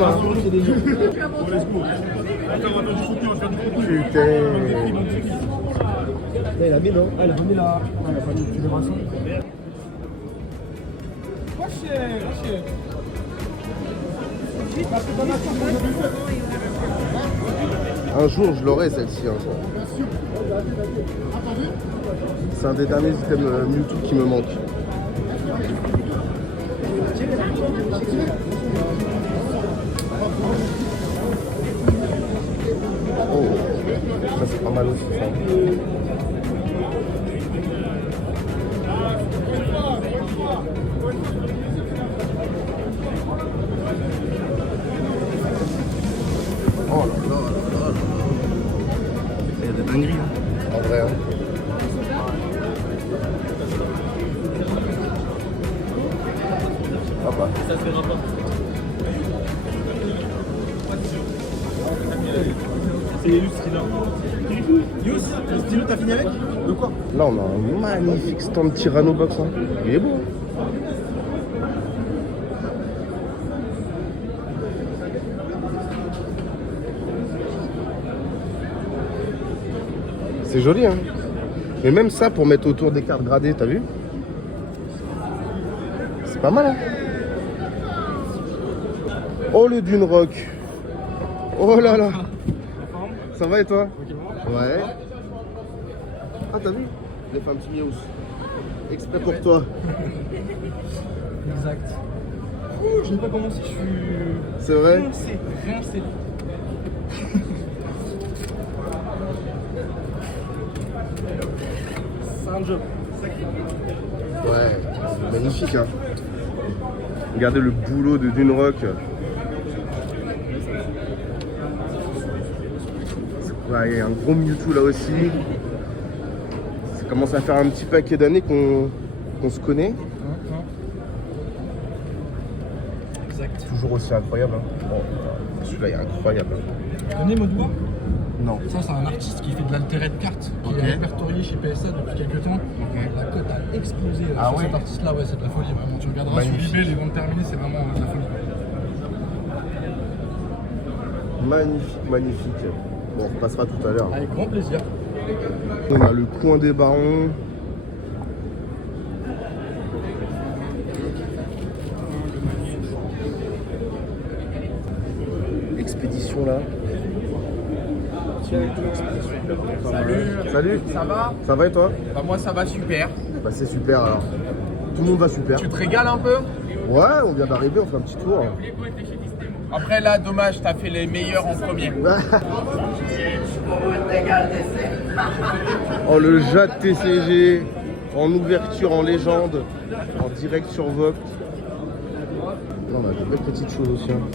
va. Putain. Il a mis non? Ah, il a pas mis là. Ah, il a pas mis tous les brassons. Un jour, je l'aurai celle-ci. Un jour. C'est un des derniers items Mewtwo qui me manque. Oh, ça c'est pas mal aussi ça. Oh là là là là. Il y a des dingueries hein. En vrai hein. Ah bah. Ça se verra pas. C'est Yus qui l'a. Yus, le stylo t'as fini avec? De quoi? Là on a un magnifique stand Tyrannobox hein. Il est beau hein. C'est joli hein. Mais même ça pour mettre autour des cartes gradées, t'as vu? C'est pas mal hein. Oh le Dune Rock. Oh là là. Ça va et toi? Ouais. Ah t'as vu? Les femmes petit Miaus. Exprès pour toi. Exact. Je n'ai pas commencé, je suis. C'est vrai? Rincé. C'est un job. Ouais, magnifique hein. Regardez le boulot de Dune Rock. Ouais, il y a un gros Mewtwo là aussi. Ça commence à faire un petit paquet d'années qu'on se connaît. Exact. Toujours aussi incroyable. Hein. Bon, celui-là il est incroyable. Tu connais Modwa? Non. Ça, c'est un artiste qui fait de l'alterate carte, qui est répertorié chez PSA depuis quelques temps. La cote a explosé sur cet artiste-là, ouais, c'est de la folie, vraiment. Tu regarderas Magnifique. sur eBay, les ventes terminées, c'est vraiment de la folie. Magnifique, magnifique. Bon, on repassera tout à l'heure. Avec grand plaisir. On a le coin des barons. Expédition là. Salut. Ça va? Ça va et toi? Bah moi ça va super. Bah c'est super alors. Tout le monde va super. Tu te régales un peu? Ouais, on vient d'arriver, on fait un petit tour. Après là, dommage, t'as fait les meilleurs en premier. Oh le Jade TCG en ouverture en légende, en direct sur Vogt. Là, on a de belles petites choses aussi. Hein.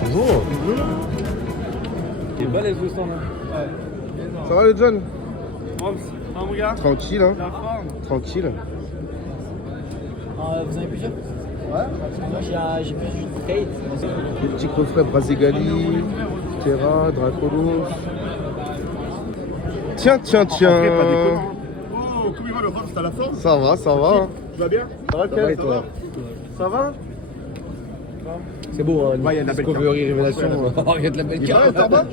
Bonjour. Il est balèze le stand là. Ça va le John? Un mon gars. Tranquille hein. La forme. Tranquille. Vous avez plusieurs? Ouais. Moi j'ai plus juste Fate. Les petits coffrets Braségali, Terra, Dracolos. Tiens. Après, pas déconnant. Oh, comment il va le rhum, c'est à la forme? Ça va, ça va. Tu vas bien? Ça va, va et toi? Ça va? C'est beau, hein, Ouais, il y a de la belle Discovery Révélation. Oh, il y a de la belle Il carte. va, Tarbac?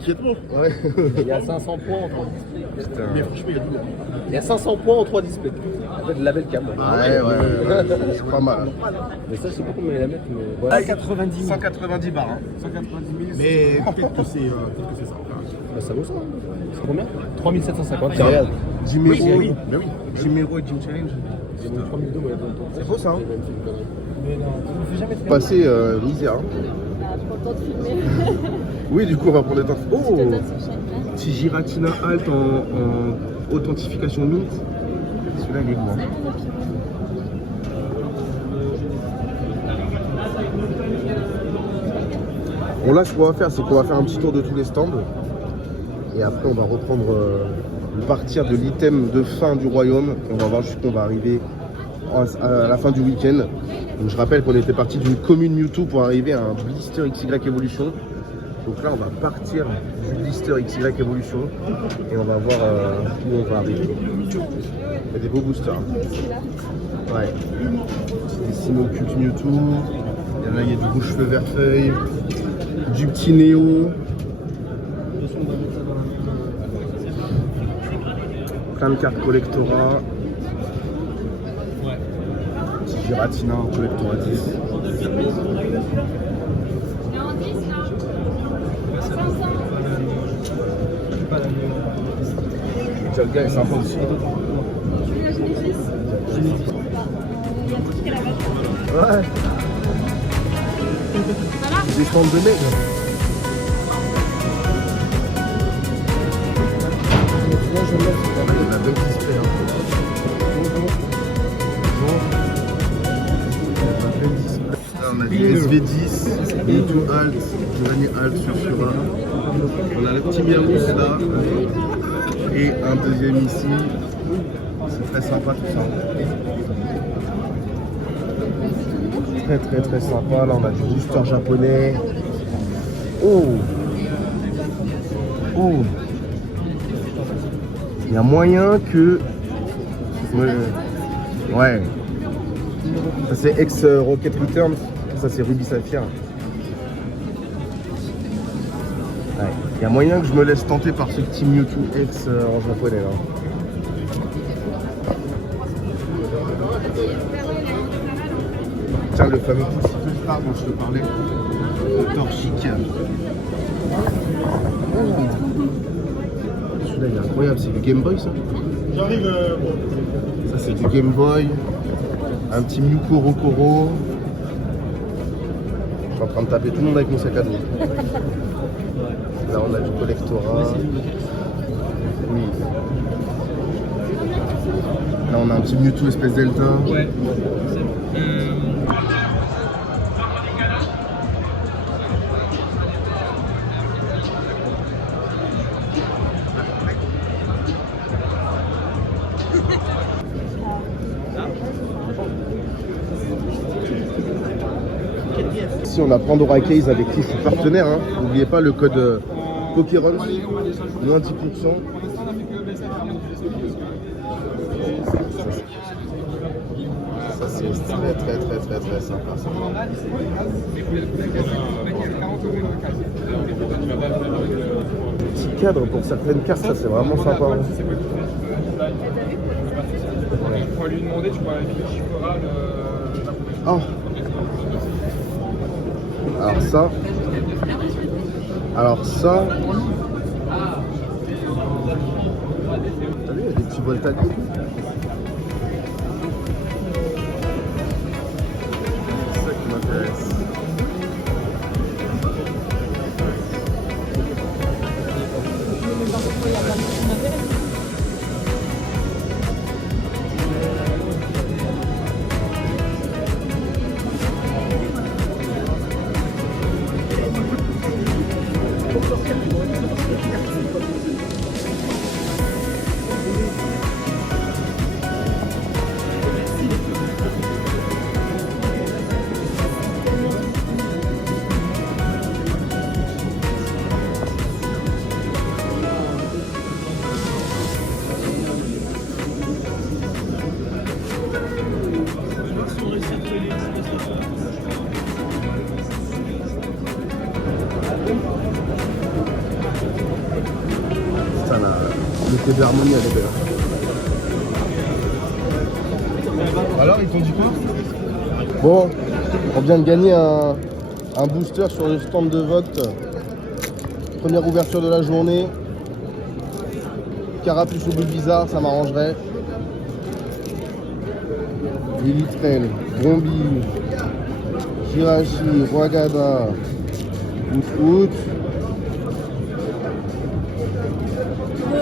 Qui est trop? Ouais. Il y a 500 points en 3 displays. Putain. Mais franchement, il y a tout. Il y a 500 points en 3 displays. En fait, de la belle cam. Ouais, c'est pas mal. Mais ça, je sais pas combien ils la mettent. Mais voilà. 90 000. 190 bars. Hein. 190 000. Mais peut-être que c'est ça. Bah, ça vaut ça. C'est combien? 3750. Tiens, regarde. Jim Oui, Hero. oui, mais oui. Jim Hero et Jim Challenge. J'ai mis 3002, moi, il y a pas longtemps. C'est beau ça, hein. Mais non, tu ne fais jamais de Passer misère. Hein. Pour le temps de filmer. Oui, du coup, on va prendre le temps. Je Oh, te donne sur chaque page. petit Giratina Alt en authentification mint. Celui-là, il est beau. Hein. Bon, là, ce qu'on va faire, c'est qu'on va faire un petit tour de tous les stands. Et après, on va reprendre le partir de l'item de fin du royaume. Et on va voir jusqu'où on va arriver à la fin du week-end. Donc je rappelle qu'on était parti d'une commune Mewtwo pour arriver à un blister XY Evolution. Donc là on va partir du blister XY Evolution et on va voir où on va arriver. Il y a des beaux boosters. Ouais. Des Simoculte Mewtwo. Là il y a du rouge feu vert feuille. Du petit Néo. Plein de cartes Collectora. Petit Giratina Collectora 10. Le gars est sympa aussi. Ouais. Des stands de mec. La belle display. Là on a du SV10, Mewtwo Alt, Giovanni Alt sur Fura. On a le petit Miaouss là. Et un deuxième ici. C'est très sympa tout ça. Très sympa. Là on a du booster japonais. Oh. Il y a moyen que... Ouais. Ça c'est ex-Rocket Returns. Ça c'est Ruby Sapphire. Ouais. Il y a moyen que je me laisse tenter par ce petit Mewtwo X en japonais là. Tiens, le fameux Star dont je te parlais. Torchic. Celui-là il est incroyable, c'est du Game Boy ça. J'arrive. Ça c'est du Game Boy. Un petit Mewtwo Rokoro. Je suis en train de taper tout le monde avec mon sac à dos. Là on a du Collectora. Oui. Là on a un petit Mewtwo espèce Delta. Ouais. Ici on a Pandora Case avec qui je suis partenaire. Hein. N'oubliez pas le code Pokéruns, moins 10%. Ça c'est très sympa. Ça. Petit cadre pour certaines cartes, ça c'est vraiment sympa. Hein. Tu pourrais lui demander, tu pourrais lui chiffrer Oh. Alors ça. T'as vu, il y a des petits voltages. C'est ça qui m'intéresse. L'effet de l'harmonie elle est belle. Alors ils t'ont dit quoi? Bon, on vient de gagner un booster sur le stand de vote. Première ouverture de la journée. Carapuce au bout bizarre, ça m'arrangerait. Lilitrail, Brombi, Jirachi, Roagada, Out.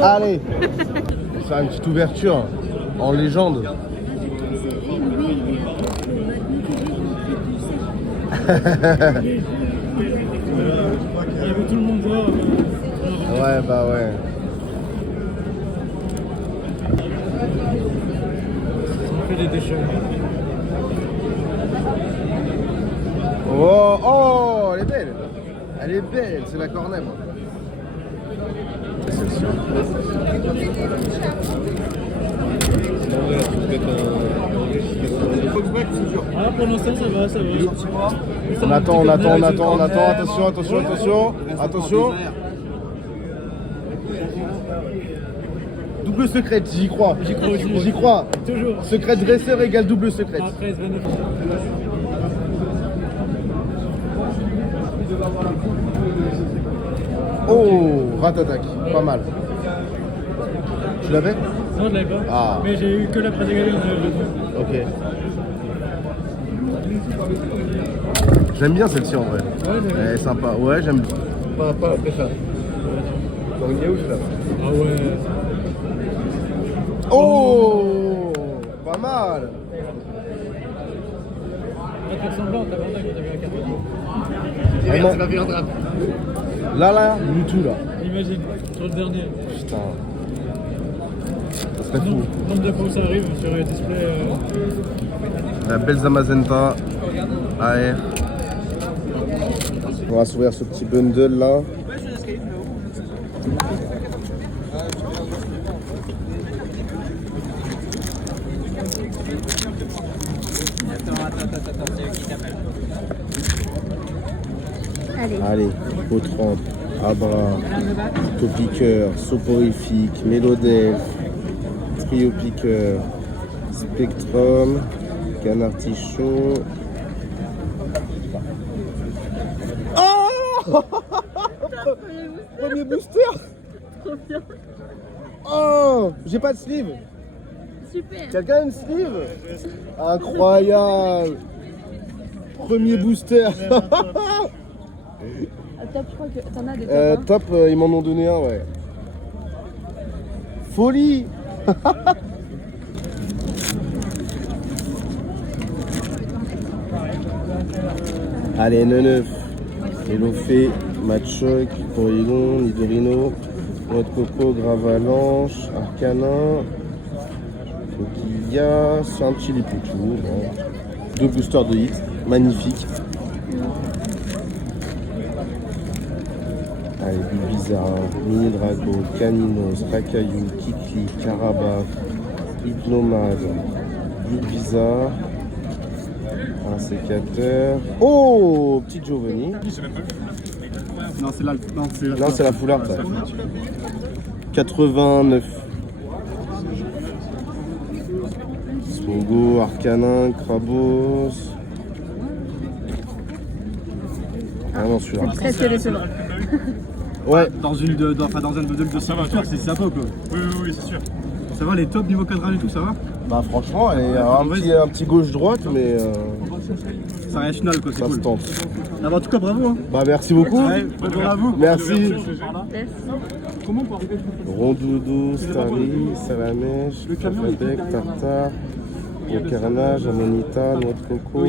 Allez, c'est une petite ouverture en légende. Tout le monde voit. Ouais, bah ouais. Ça fait des déchets. Oh, oh, elle est belle. Elle est belle, c'est la cornet, moi. C'est celle-ci. Ah, pour l'instant, ça va, ça va. On attend. Attention. Double secret, j'y crois. J'y crois. Toujours. Secret dresseur égale double secret. À 13, 29. Oh, rat-attaque, pas mal. Tu l'avais? Non, je l'avais pas. Ah. Mais j'ai eu que la presse égalée. Ok. J'aime bien celle-ci en vrai. Elle est sympa. Ouais, j'aime bien. Pas après ça. Dans une gauche là. Ah ouais. Oh, pas mal. Pas de semblant, t'as vendu quand t'as vu la carte. Ça viendra. Là, Mewtwo là. Imagine, sur le dernier. Putain. Ça serait fou. Nombre de fois où ça arrive sur le display. La belle Zamazenta AR. On va s'ouvrir ce petit bundle là. Allez, Potramp, Abra, Topiqueur, Soporifique, Mélodef, Trio Piqueur, Spectrum, Canartichaud. Oh Premier booster. Oh, j'ai pas de sleeve. Super. Quelqu'un a une sleeve? Incroyable. Premier booster. Top, je crois que t'en as des tops. Hein. Top, ils m'en ont donné un, ouais. Folie. Allez, 9. Elofé, Machoc, Porygon, Nidorino, Noix de Coco, Gravalanche, Arcanin, Coquilla, c'est un petit Lipitou. Bon. 2 boosters de hit, magnifique. Allez, Bulbizarre, Mini Drago, Caninos, Racaillou, Kikli, Carabas, Hypnomade, Bulbizarre, un sécateur. Oh, petit Giovanni. Non, c'est là. Non, c'est la foulard. 89. Smogo, Arcanin, Krabos. Ah non, celui-là. Très décevant. Ouais. Dans un bundle de 5 victoires, c'est sympa quoi. Oui, c'est sûr. Ça va, les tops niveau cadrage et tout, ça va? Bah franchement, elle est un petit gauche-droite, mais Ça reste final quoi, c'est ça se cool. tente. Ah bah, en tout cas, bravo. Hein. Bah merci beaucoup. Ouais, bonjour à vous. Merci. Comment pour arriver Rondoudou, Starry, Salamèche, Fafadec, Tartare, Carnage, Amonita, Noix de Coco,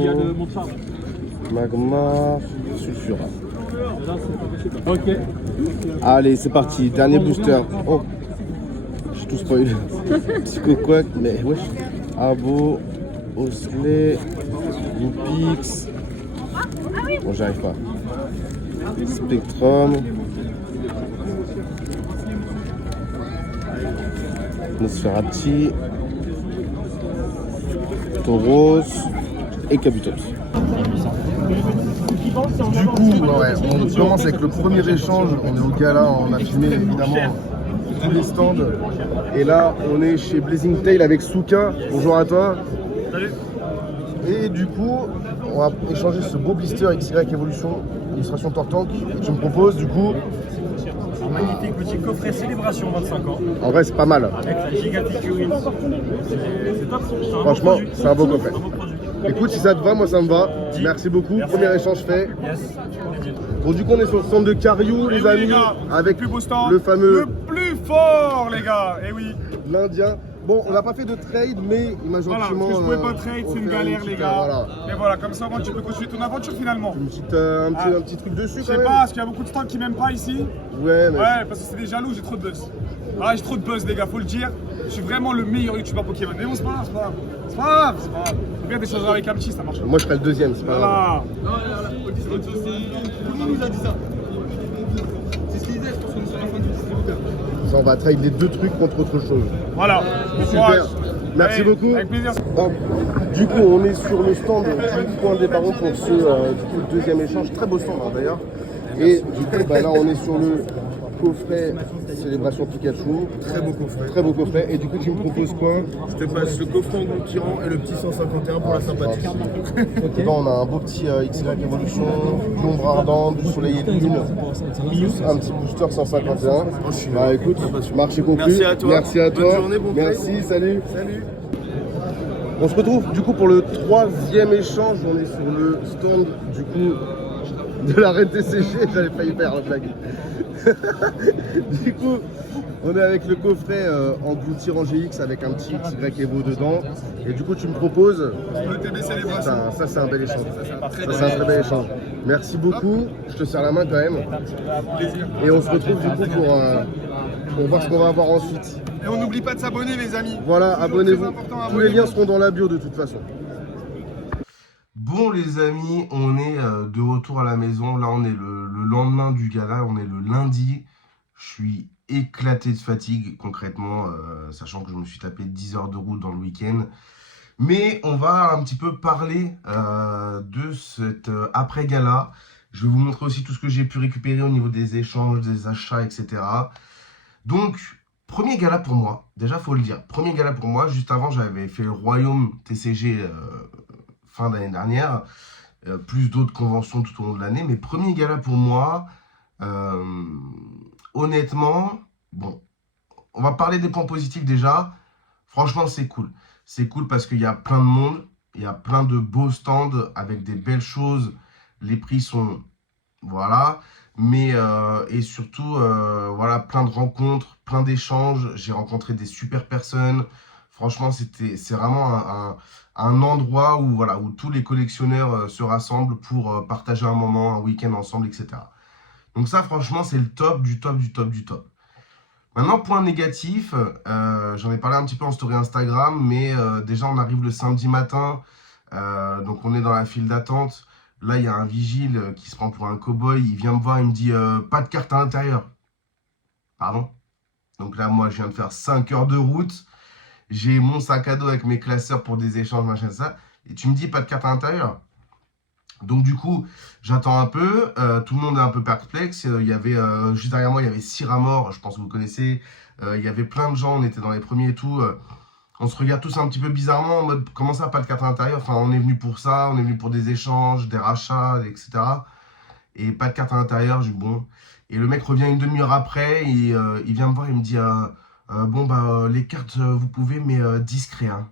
Magma, Sulfura. Ok. Allez, c'est parti, dernier booster. Oh, j'ai tout spoilé. Psychoquack, mais wesh. Abo, Osley, Goupix. Bon, j'arrive pas. Spectrum. Nosferati. Tauros et Kabutops. Du coup, ouais, on commence avec le premier échange. On est au gala, on a filmé évidemment tous les stands. Et là, on est chez Blazing Tail avec Souka. Bonjour à toi. Salut. Et du coup, on va échanger ce beau blister XY Evolution, illustration Tortank. Et tu me proposes du coup. Un magnifique petit coffret célébration 25 ans. En vrai, c'est pas mal. Avec la Gigaticurine. C'est top. Franchement, c'est un beau coffret. Un beau produit. Écoute, si ça te va, moi ça me va. Merci beaucoup. Merci. Premier échange fait. Yes. Bon, du coup, on est sur le stand de Cariou, les amis, gars, avec plus beau stand, le fameux le plus fort, les gars. Et oui. l'Indien. Bon, on n'a pas fait de trade, mais il m'a Voilà, gentiment. parce que je pouvais pas trade, c'est une offert galère, petite, les gars. voilà. Mais voilà, comme ça, moi, tu peux continuer ton aventure finalement. Une petite, un petit truc dessus Je quand sais même. pas, parce qu'il y a beaucoup de stands qui m'aiment pas ici. Ouais, mais. Ouais, parce que c'est des jaloux, j'ai trop de buzz. Ah, j'ai trop de buzz, les gars, faut le dire. Je suis vraiment le meilleur youtubeur Pokémon. Mais bon, c'est pas grave, c'est pas grave. C'est pas grave, c'est pas grave. C'est bien d'échanger avec un petit, ça marche. Moi, je ferai le deuxième, c'est pas grave. Voilà. Tout le monde nous a dit ça. C'est ce qu'il disait, je pense qu'on est sur la fin du distributeur. Ça, on va trade les deux trucs contre autre chose. Voilà. Super. Merci Allez, beaucoup. Avec plaisir. Hop. Du coup, on est sur le stand du Coin des Barons pour ce le deuxième échange. Très beau stand hein, d'ailleurs. Et du coup, bah, là, on est sur le coffret Célébration Pikachu. Très beau coffret. Très beau coffret. Et du coup, tu me proposes quoi? Je te passe le coffret engloutirant et le petit 151 pour la sympathie. Dedans, on a un beau petit XY Evolution, l'ombre ardente, du soleil et de lune, plus un petit booster 151. Bah écoute, marché conclu. Merci à toi. Merci à toi. Bonne journée, bon play. Merci, salut. On se retrouve du coup pour le troisième échange. On est sur le stand du coup de la reine TCG. J'avais failli faire la blague. Du coup, on est avec le coffret engloutirant GX avec un petit XY Evo dedans. Et du coup, tu me proposes. Ça, c'est un bel échange. Ça, c'est un très bel échange. Merci beaucoup. Je te serre la main quand même. Et on se retrouve du coup pour voir ce qu'on va avoir ensuite. Et on n'oublie pas de s'abonner, les amis. Voilà, Toujours abonnez-vous. très important, Tous les liens abonnez-vous. seront dans la bio de toute façon. Bon les amis, on est de retour à la maison. Là on est le lendemain du gala, on est le lundi. Je suis éclaté de fatigue concrètement, sachant que je me suis tapé 10 heures de route dans le week-end. Mais on va un petit peu parler de cet après-gala. Je vais vous montrer aussi tout ce que j'ai pu récupérer au niveau des échanges, des achats, etc. Donc, premier gala pour moi, déjà faut le dire, premier gala pour moi. Juste avant, j'avais fait le Royaume TCG fin d'année dernière, plus d'autres conventions tout au long de l'année. Mais premier gala pour moi, honnêtement, bon, on va parler des points positifs déjà. Franchement, c'est cool. C'est cool parce qu'il y a plein de monde, il y a plein de beaux stands avec des belles choses. Les prix sont, voilà, mais et surtout, voilà, plein de rencontres, plein d'échanges. J'ai rencontré des super personnes. Franchement, c'est vraiment un endroit où, voilà, où tous les collectionneurs se rassemblent pour partager un moment, un week-end ensemble, etc. Donc ça, franchement, c'est le top du top du top du top. Maintenant, point négatif, j'en ai parlé un petit peu en story Instagram, mais déjà, on arrive le samedi matin, donc on est dans la file d'attente. Là, il y a un vigile qui se prend pour un cow-boy, il vient me voir, il me dit « pas de carte à l'intérieur ». Pardon? Donc là, moi, je viens de faire 5 heures de route. J'ai mon sac à dos avec mes classeurs pour des échanges, machin, ça. Et tu me dis pas de carte à l'intérieur. Donc du coup, j'attends un peu. Tout le monde est un peu perplexe. Il y avait, juste derrière moi, il y avait Cyramor, je pense que vous connaissez. Il y avait plein de gens, on était dans les premiers et tout. On se regarde tous un petit peu bizarrement en mode, comment ça, pas de carte à l'intérieur? Enfin, on est venu pour ça, on est venu pour des échanges, des rachats, etc. Et pas de carte à l'intérieur, j'ai dit bon. Et le mec revient une demi-heure après, et il vient me voir, il me dit... bon, bah, les cartes, vous pouvez, mais discret, hein.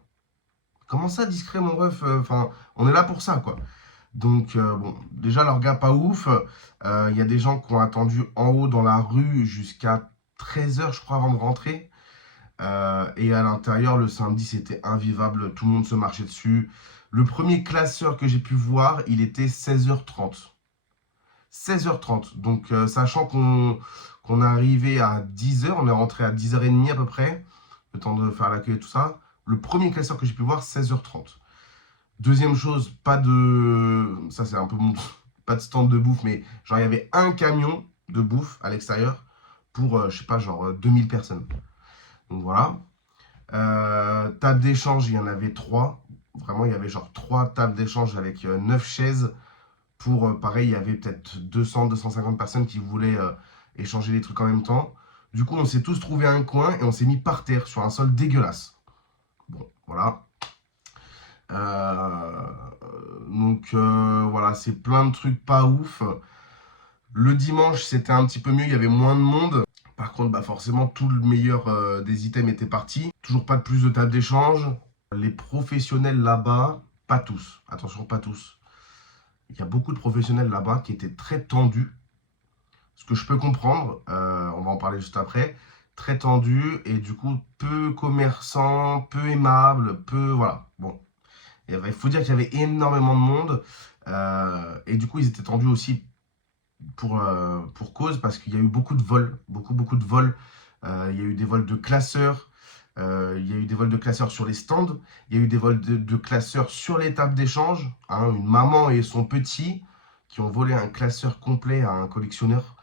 Comment ça, discret, mon ref? Enfin, on est là pour ça, quoi. Donc, bon, déjà, leur gars, pas ouf. Il y a des gens qui ont attendu en haut dans la rue jusqu'à 13 h, je crois, avant de rentrer. Et à l'intérieur, le samedi, c'était invivable. Tout le monde se marchait dessus. Le premier classeur que j'ai pu voir, il était 16h30. 16h30. Donc, sachant qu'on est arrivé à 10h, on est rentré à 10h30 à peu près, le temps de faire l'accueil et tout ça. Le premier classeur que j'ai pu voir, 16h30. Deuxième chose, pas de... Ça, c'est un peu mon... Pas de stand de bouffe, mais genre, il y avait un camion de bouffe à l'extérieur pour, je sais pas, genre 2000 personnes. Donc, voilà. Table d'échange, il y en avait 3. Vraiment, il y avait genre 3 tables d'échange avec 9 chaises. Pour, pareil, il y avait peut-être 200-250 personnes qui voulaient échanger les trucs en même temps. Du coup, on s'est tous trouvé un coin et on s'est mis par terre sur un sol dégueulasse. Bon, voilà. Donc, voilà, c'est plein de trucs pas ouf. Le dimanche, c'était un petit peu mieux, il y avait moins de monde. Par contre, bah, forcément, tout le meilleur des items était parti. Toujours pas de plus de tables d'échange. Les professionnels là-bas, pas tous. Attention, pas tous. Il y a beaucoup de professionnels là-bas qui étaient très tendus. Ce que je peux comprendre, on va en parler juste après. Très tendus et du coup, peu commerçants, peu aimables, peu... Voilà, bon. Il faut dire qu'il y avait énormément de monde. Et du coup, ils étaient tendus aussi pour cause parce qu'il y a eu beaucoup de vols. Beaucoup de vols. Il y a eu des vols de classeurs. Il y a eu des vols de classeurs sur les stands. Il y a eu des vols de classeurs sur les tables d'échange. Hein, une maman et son petit qui ont volé un classeur complet à un collectionneur.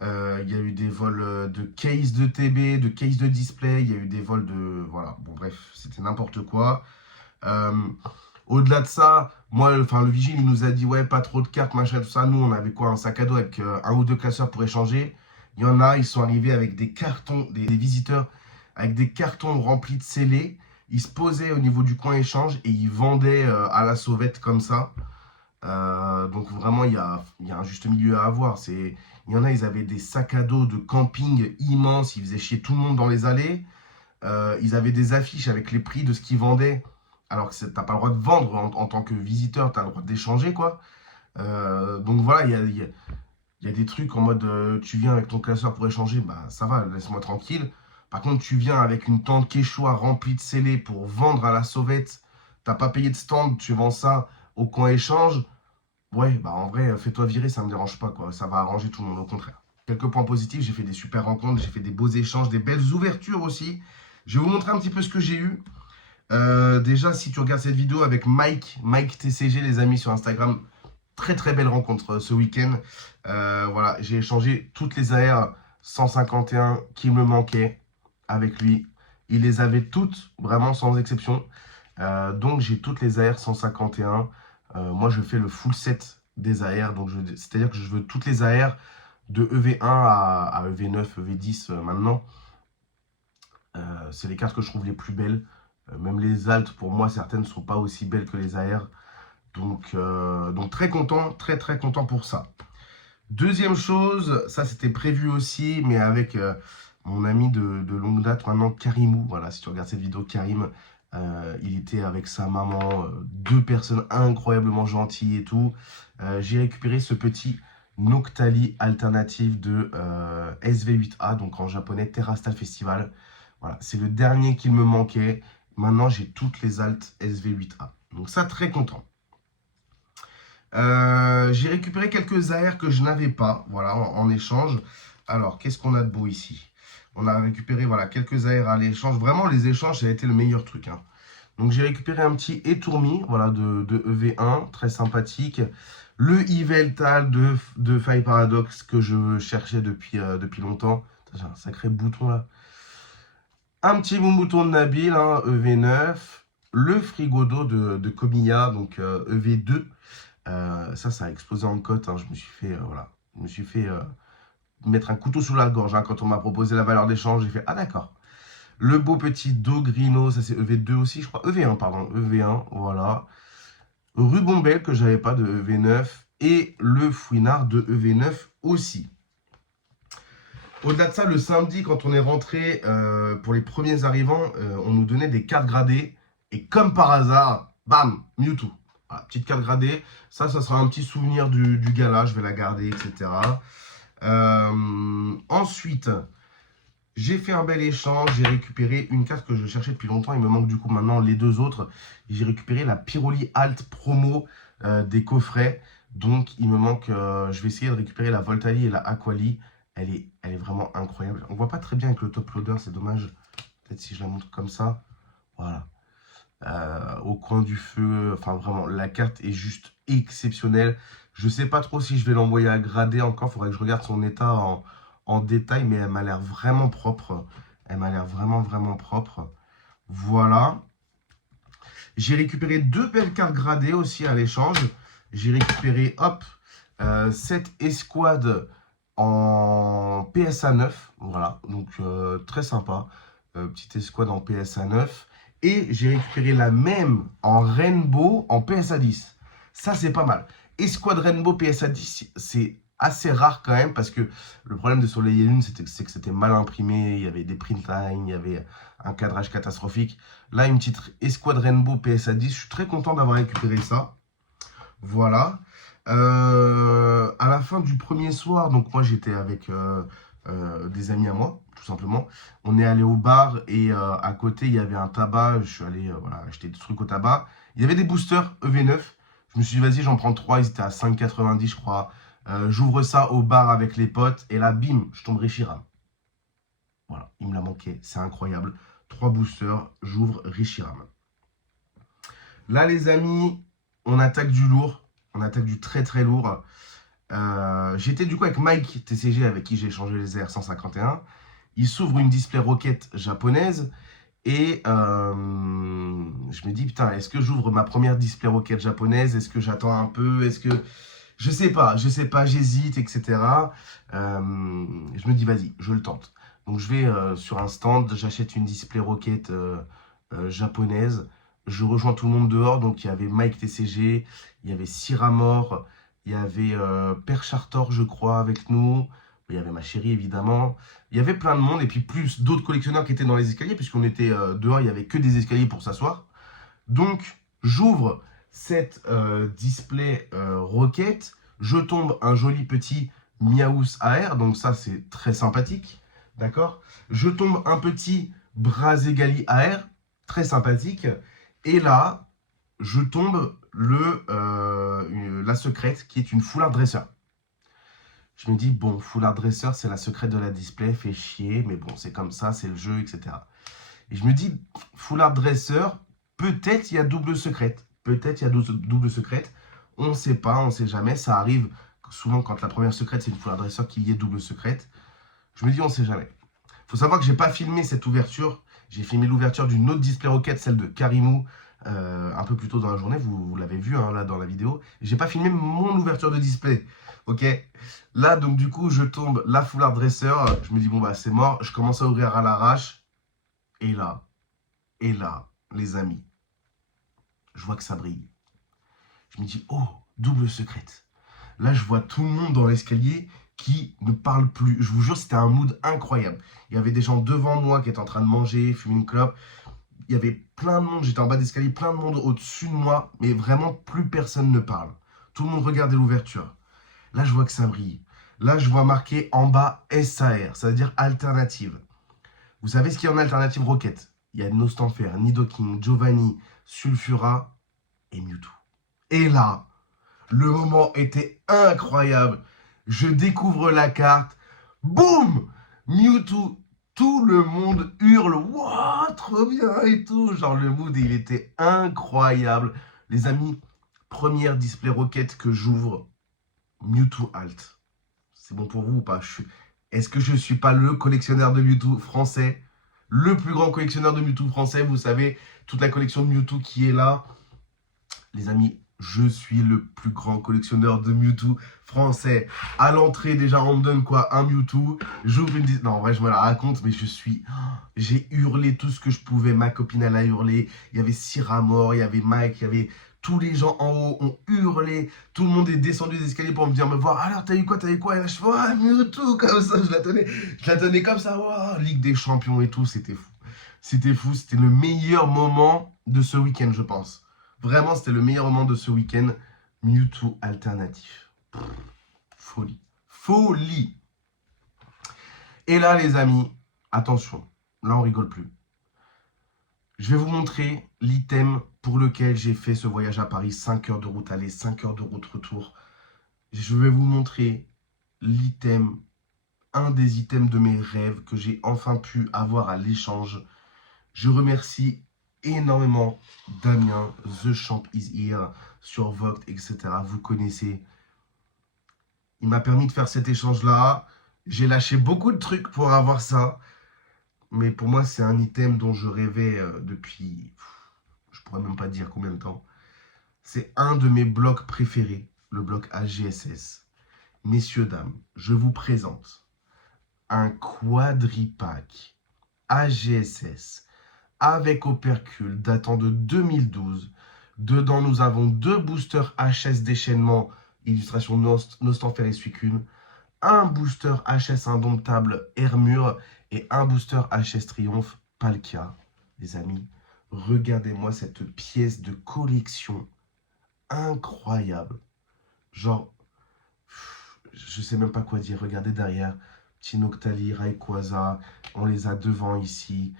Il y a eu des vols de case de TB, de case de display. Il y a eu des vols de... Voilà, bon bref, c'était n'importe quoi. Au-delà de ça, moi, le vigile, il nous a dit, ouais, pas trop de cartes, machin, tout ça. Nous, on avait quoi? Un sac à dos avec un ou deux classeurs pour échanger. Il y en a, ils sont arrivés avec des cartons, des visiteurs, avec des cartons remplis de scellés. Ils se posaient au niveau du coin échange et ils vendaient à la sauvette comme ça. Donc vraiment, il y a un juste milieu à avoir. Il y en a, ils avaient des sacs à dos de camping immenses. Ils faisaient chier tout le monde dans les allées. Ils avaient des affiches avec les prix de ce qu'ils vendaient. Alors que tu n'as pas le droit de vendre en tant que visiteur, tu as le droit d'échanger, quoi. Donc voilà, il y a des trucs en mode tu viens avec ton classeur pour échanger, bah ça va, laisse-moi tranquille. Par contre, tu viens avec une tente Quechua remplie de scellés pour vendre à la sauvette, t'as pas payé de stand, tu vends ça au coin échange. Ouais, bah en vrai, fais-toi virer, ça me dérange pas, quoi. Ça va arranger tout le monde, au contraire. Quelques points positifs, j'ai fait des super rencontres, j'ai fait des beaux échanges, des belles ouvertures aussi. Je vais vous montrer un petit peu ce que j'ai eu. Déjà, si tu regardes cette vidéo avec Mike TCG, les amis, sur Instagram, très très belle rencontre ce week-end. Voilà, j'ai échangé toutes les AR 151 qui me manquaient avec lui. Il les avait toutes, vraiment sans exception. Donc j'ai toutes les AR 151. Moi, je fais le full set des AR. C'est-à-dire que je veux toutes les AR de EV1 à EV9, EV10 maintenant. C'est les cartes que je trouve les plus belles. Même les altes, pour moi, certaines ne sont pas aussi belles que les AR. Donc très content, très content pour ça. Deuxième chose, ça c'était prévu aussi, mais avec mon ami de longue date maintenant, Karimou. Voilà, si tu regardes cette vidéo, Karim, il était avec sa maman, deux personnes incroyablement gentilles et tout. J'ai récupéré ce petit Noctali alternative de SV8A, donc en japonais Terrastal Festival. Voilà, c'est le dernier qu'il me manquait. Maintenant, j'ai toutes les altes SV8A. Donc ça, très content. J'ai récupéré quelques AR que je n'avais pas, voilà, en échange. Alors, qu'est-ce qu'on a de beau ici? On a récupéré, voilà, quelques AR à l'échange. Vraiment, les échanges, ça a été le meilleur truc, hein. Donc, j'ai récupéré un petit Etourmi, voilà, de EV1, très sympathique. Le Yveltal de Faille Paradox que je cherchais depuis longtemps. J'ai un sacré bouton, là. Un petit bon bouton de Nabil, hein, EV9. Le Frigodo de Komiya, donc EV2. Ça a explosé en cote. Hein. Je me suis fait mettre un couteau sous la gorge. Hein. Quand on m'a proposé la valeur d'échange, j'ai fait ah d'accord. Le beau petit Dogrino, ça c'est EV2 aussi, je crois. EV1, pardon. EV1, voilà. Rubombel que j'avais pas de EV9. Et le Fouinard de EV9 aussi. Au-delà de ça, le samedi, quand on est rentré pour les premiers arrivants, on nous donnait des cartes gradées. Et comme par hasard, bam, Mewtwo. Voilà, petite carte gradée. Ça sera un petit souvenir du gala. Je vais la garder, etc. Ensuite, j'ai fait un bel échange. J'ai récupéré une carte que je cherchais depuis longtemps. Il me manque du coup maintenant les deux autres. J'ai récupéré la Pyroli Alt Promo des coffrets. Donc, il me manque... je vais essayer de récupérer la Voltali et la Aquali. Elle est vraiment incroyable. On ne voit pas très bien avec le top loader, c'est dommage. Peut-être si je la montre comme ça. Voilà. Au coin du feu. Enfin, vraiment, la carte est juste exceptionnelle. Je ne sais pas trop si je vais l'envoyer à grader encore. Il faudrait que je regarde son état en détail. Mais elle m'a l'air vraiment propre. Elle m'a l'air vraiment propre. Voilà. J'ai récupéré deux belles cartes gradées aussi à l'échange. J'ai récupéré, hop, cette escouade en PSA 9, voilà, donc très sympa, petite escouade en PSA 9, et j'ai récupéré la même en Rainbow en PSA 10, ça c'est pas mal. Escouade Rainbow PSA 10, c'est assez rare quand même, parce que le problème de Soleil et Lune, c'est que c'était mal imprimé, il y avait des print lines, il y avait un cadrage catastrophique. Là, une petite escouade Rainbow PSA 10, je suis très content d'avoir récupéré ça, voilà. À la fin du premier soir, donc moi j'étais avec des amis à moi, tout simplement. On est allé au bar et à côté il y avait un tabac. Je suis allé voilà, acheter des trucs au tabac. Il y avait des boosters EV9. Je me suis dit vas-y, j'en prends 3. Ils étaient à 5,90 je crois. J'ouvre ça au bar avec les potes et là bim, je tombe Reshiram. Voilà, il me l'a manqué, c'est incroyable. 3 boosters, j'ouvre Richiram. Là, les amis, on attaque du lourd. On attaque du très très lourd. J'étais du coup avec Mike TCG, avec qui j'ai échangé les R151. Il s'ouvre une display rocket japonaise. Et je me dis, putain, est-ce que j'ouvre ma première display rocket japonaise? Est-ce que j'attends un peu? Est-ce que... Je sais pas, j'hésite, etc. Je me dis, vas-y, je le tente. Donc je vais sur un stand, j'achète une display rocket japonaise. Je rejoins tout le monde dehors. Donc il y avait Mike TCG, il y avait Siramor, il y avait Père Chartor, je crois, avec nous. Il y avait ma chérie, évidemment. Il y avait plein de monde et puis plus d'autres collectionneurs qui étaient dans les escaliers, puisqu'on était dehors, il n'y avait que des escaliers pour s'asseoir. Donc, j'ouvre cette display rocket. Je tombe un joli petit Miaous AR, donc ça, c'est très sympathique. D'accord? Je tombe un petit Brazegali AR, très sympathique. Et là, je tombe la secrète, qui est une foulard dresseur. Je me dis, bon, foulard dresseur, c'est la secrète de la display, fait chier, mais bon, c'est comme ça, c'est le jeu, etc. Et je me dis, foulard dresseur, peut-être il y a double secrète. Peut-être il y a double secrète. On ne sait pas, on ne sait jamais. Ça arrive souvent quand la première secrète, c'est une foulard dresseur, qu'il y ait double secrète. Je me dis, on ne sait jamais. Il faut savoir que je n'ai pas filmé cette ouverture. J'ai filmé l'ouverture d'une autre display rocket, celle de Karimou, un peu plus tôt dans la journée. Vous l'avez vu hein, là dans la vidéo. Je n'ai pas filmé mon ouverture de display. Ok, là donc du coup je tombe la foulard dresseur, je me dis bon bah c'est mort, je commence à ouvrir à l'arrache, et là, les amis, je vois que ça brille. Je me dis oh, double secrète. Là je vois tout le monde dans l'escalier qui ne parle plus, je vous jure c'était un mood incroyable. Il y avait des gens devant moi qui étaient en train de manger, fumer une clope, il y avait plein de monde, j'étais en bas d'escalier, plein de monde au-dessus de moi, mais vraiment plus personne ne parle. Tout le monde regardait l'ouverture. Là, je vois que ça brille. Là, je vois marqué en bas SAR, ça veut dire alternative. Vous savez ce qu'il y a en alternative rocket? Il y a Nostanfer, Nidoking, Giovanni, Sulfura et Mewtwo. Et là, le moment était incroyable. Je découvre la carte. Boum! Mewtwo. Tout le monde hurle. Waouh, trop bien et tout. Genre, le mood, il était incroyable. Les amis, première display rocket que j'ouvre. Mewtwo Alt. C'est bon pour vous ou pas? Est-ce que je ne suis pas le collectionneur de Mewtwo français? Le plus grand collectionneur de Mewtwo français, vous savez, toute la collection de Mewtwo qui est là. Les amis, je suis le plus grand collectionneur de Mewtwo français. À l'entrée, déjà, on me donne quoi? Un Mewtwo. J'ouvre une... Non, en vrai, je me la raconte, mais j'ai hurlé tout ce que je pouvais. Ma copine, elle a hurlé. Il y avait Siramor, il y avait Mike, il y avait... Tous les gens en haut ont hurlé. Tout le monde est descendu des escaliers pour venir me voir. Alors, t'as eu quoi? Et là, je fais, oh, Mewtwo, comme ça. Je la tenais comme ça. Oh, Ligue des Champions et tout. C'était fou. C'était fou. C'était le meilleur moment de ce week-end, je pense. Vraiment, c'était le meilleur moment de ce week-end. Mewtwo alternatif. Pff, folie. Folie. Et là, les amis, attention. Là, on rigole plus. Je vais vous montrer l'item pour lequel j'ai fait ce voyage à Paris. 5 heures de route aller, 5 heures de route retour. Je vais vous montrer l'item, un des items de mes rêves que j'ai enfin pu avoir à l'échange. Je remercie énormément Damien, The Champ is Here, sur Vogt, etc. Vous connaissez. Il m'a permis de faire cet échange-là. J'ai lâché beaucoup de trucs pour avoir ça. Mais pour moi, c'est un item dont je rêvais depuis, je pourrais même pas dire combien de temps. C'est un de mes blocs préférés, le bloc AGSS. Messieurs, dames, je vous présente un quadripack AGSS avec opercule datant de 2012. Dedans, nous avons 2 boosters HS déchaînement, illustration Nostanfer et Suicune, un booster HS indomptable Hermure et un booster HS Triomphe Palkia. Les amis, regardez-moi cette pièce de collection incroyable. Genre, je sais même pas quoi dire. Regardez derrière, petit Noctali, Rayquaza, on les a devant ici.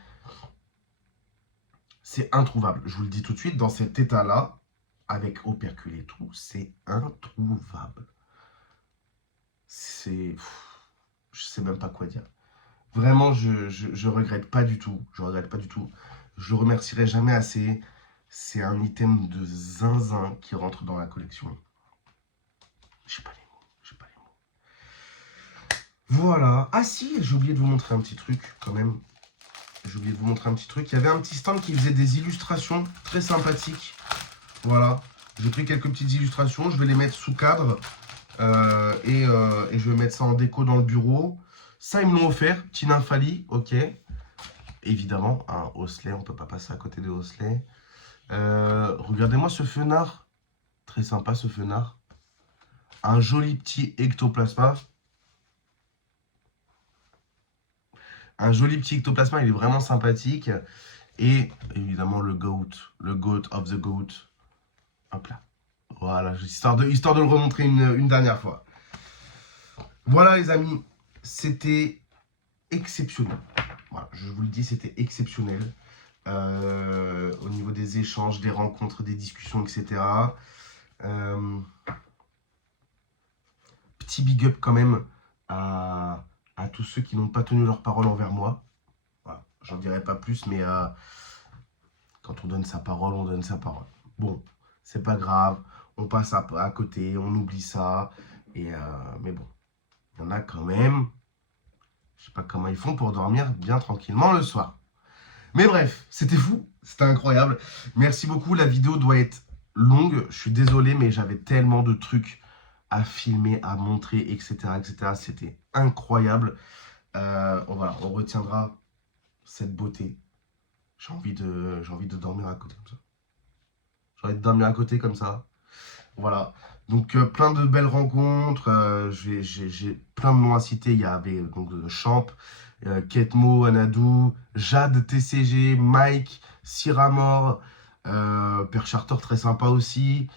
C'est introuvable. Je vous le dis tout de suite, dans cet état-là, avec opercule et tout, c'est introuvable. C'est... Je sais même pas quoi dire. Vraiment, je regrette pas du tout. Je regrette pas du tout. Je le remercierai jamais assez. C'est un item de zinzin qui rentre dans la collection. J'ai pas les mots. J'ai pas les mots. Voilà. Ah si, j'ai oublié de vous montrer un petit truc quand même. J'ai oublié de vous montrer un petit truc. Il y avait un petit stand qui faisait des illustrations très sympathiques. Voilà. J'ai pris quelques petites illustrations. Je vais les mettre sous cadre. Et je vais mettre ça en déco dans le bureau. Ça, ils me l'ont offert. Tina Fali, ok. Évidemment, un Osley. On ne peut pas passer à côté de Osley. Regardez-moi ce fenard. Très sympa ce fenard. Un joli petit ectoplasma. Un joli petit ectoplasma, il est vraiment sympathique. Et évidemment le goat of the goat. Hop là. Voilà, histoire de le remontrer une dernière fois. Voilà les amis, c'était exceptionnel. Voilà, je vous le dis, c'était exceptionnel. Au niveau des échanges, des rencontres, des discussions, etc. Petit big up quand même à tous ceux qui n'ont pas tenu leur parole envers moi. Voilà, j'en dirai pas plus, mais quand on donne sa parole, on donne sa parole. Bon, c'est pas grave, on passe à côté, on oublie ça. Mais bon, il y en a quand même. Je sais pas comment ils font pour dormir bien tranquillement le soir. Mais bref, c'était fou, c'était incroyable. Merci beaucoup, la vidéo doit être longue. Je suis désolé, mais j'avais tellement de trucs à filmer, à montrer, etc. etc. C'était incroyable. Voilà, on retiendra cette beauté. J'ai envie de dormir à côté comme ça. J'ai envie de dormir à côté comme ça. Voilà. Donc, plein de belles rencontres. J'ai plein de noms à citer. Il y avait donc Champ, Ketmo, Anadou, Jade TCG, Mike, Siramor, Père Charter, très sympa aussi.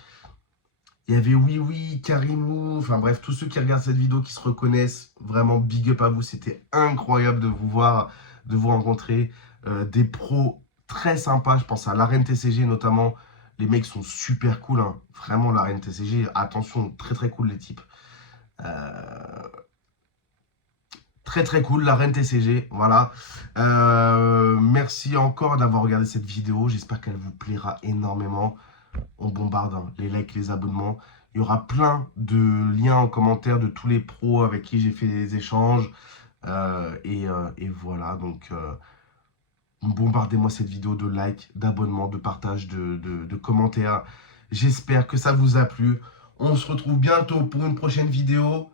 Il y avait Oui, Karimou, enfin bref, tous ceux qui regardent cette vidéo, qui se reconnaissent, vraiment big up à vous. C'était incroyable de vous voir, de vous rencontrer. Des pros très sympas, je pense à l'Arène TCG notamment. Les mecs sont super cool, hein. Vraiment l'Arène TCG, attention, très très cool les types. Très très cool l'Arène TCG, voilà. Merci encore d'avoir regardé cette vidéo, j'espère qu'elle vous plaira énormément. On bombarde hein, les likes, les abonnements. Il y aura plein de liens en commentaire de tous les pros avec qui j'ai fait des échanges. Et voilà, donc bombardez-moi cette vidéo de likes, d'abonnements, de partage, de commentaires. J'espère que ça vous a plu. On se retrouve bientôt pour une prochaine vidéo.